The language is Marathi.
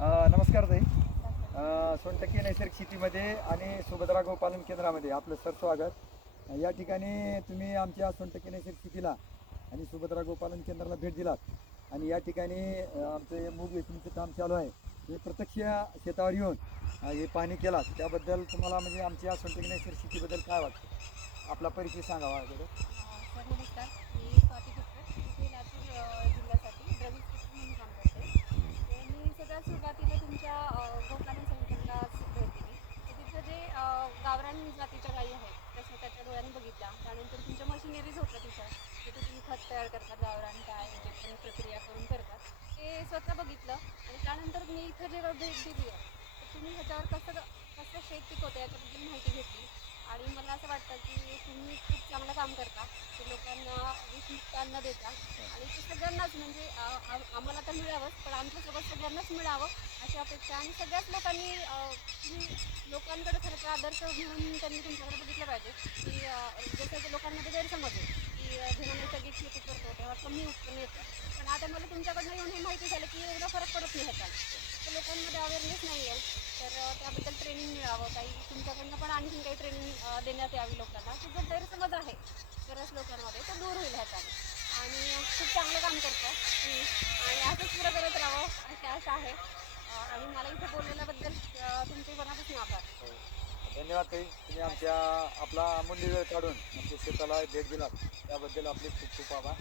नमस्कार ताई. सोनटक्के नैसर्गिक शेतीमध्ये आणि सुभद्रा गोपालन केंद्रामध्ये आपलं स्वागत. या ठिकाणी तुम्ही आमच्या सोनटक्के नैसर्गिक शेतीला आणि सुभद्रा गोपालन केंद्राला भेट दिलात आणि या ठिकाणी आमचं हे मूग वेचणीचं काम चालू आहे. हे प्रत्यक्ष शेतावर येऊन हे पाहणी केलात त्याबद्दल तुम्हाला म्हणजे आमच्या सोनटक्के नैसर्गिक शेतीबद्दल काय वाटतं? आपला परिचय सांगावा अगोदर. सर नमस्कार. मी स्वाती कुट्टे इथे लातूर जिल्ह्यासाठी ड्रग इन्स्पेक्टर म्हणून काम करते. तर मी सगळ्यात सुरुवातीला तुमच्या गोपालन संस्थेला भेट दिली. तर तिथं जे गावरान जातीच्या गायी आहेत त्या स्वतःच्या डोळ्याने बघितल्या. त्यानंतर तुमच्या मशिनरीज होत्या तिथं जिथे तुम्ही खत तयार करतात, गावरान काय इंजेक्शन प्रक्रिया करून करतात ते स्वतः बघितलं. आणि त्यानंतर मी इथं जेव्हा भेट दिली आहे तर तुम्ही ह्याच्यावर कसं कसं शेत पिकवतं याच्याबद्दल माहिती घेतली. आणि मला असं वाटतं की तुम्ही खूप चांगलं काम करता. ते लोकांना विषमुक्त अन्न देता आणि ते सगळ्यांनाच म्हणजे आम्हाला तर मिळावंच पण आमच्यासोबत सगळ्यांनाच मिळावं अशी अपेक्षा. आणि सगळ्याच लोकांनी तुम्ही लोकांकडे खरं तर आदर्श म्हणून त्यांनी तुमच्याकडे बघितलं पाहिजे की जसं की लोकांमध्ये गैरसमज आहे की जेव्हा नैसर्गिक शेती करतो तेव्हा कमी उत्पन्न येतं. पण आता मला तुमच्याकडनं येऊन हे माहिती झालं की एवढा फरक पडत नाही ह्याचा. तर लोकांमध्ये अवेअरनेस नाही आहे. तर त्याबद्दल ट्रेनिंग मिळावं काही तुमच्याकडनं पण आणखीन काही ट्रेनिंग देण्यात यावी लोकांना की जो गैरसमज आहे बऱ्याच लोकांमध्ये तो दूर होईल ह्याच्याने. आणि खूप चांगलं काम करतं तुम्ही आणि असंच पुरं करत राहावं अशी आशा आहे. आणि मला इथं बोलवल्याबद्दल तुमचे मनापासून आभार. हो. धन्यवाद ताई. तुम्ही आमच्या आपला अमूल्य वेळ काढून आमच्या शेताला भेट दिलात त्याबद्दल आपले खूप खूप आभार.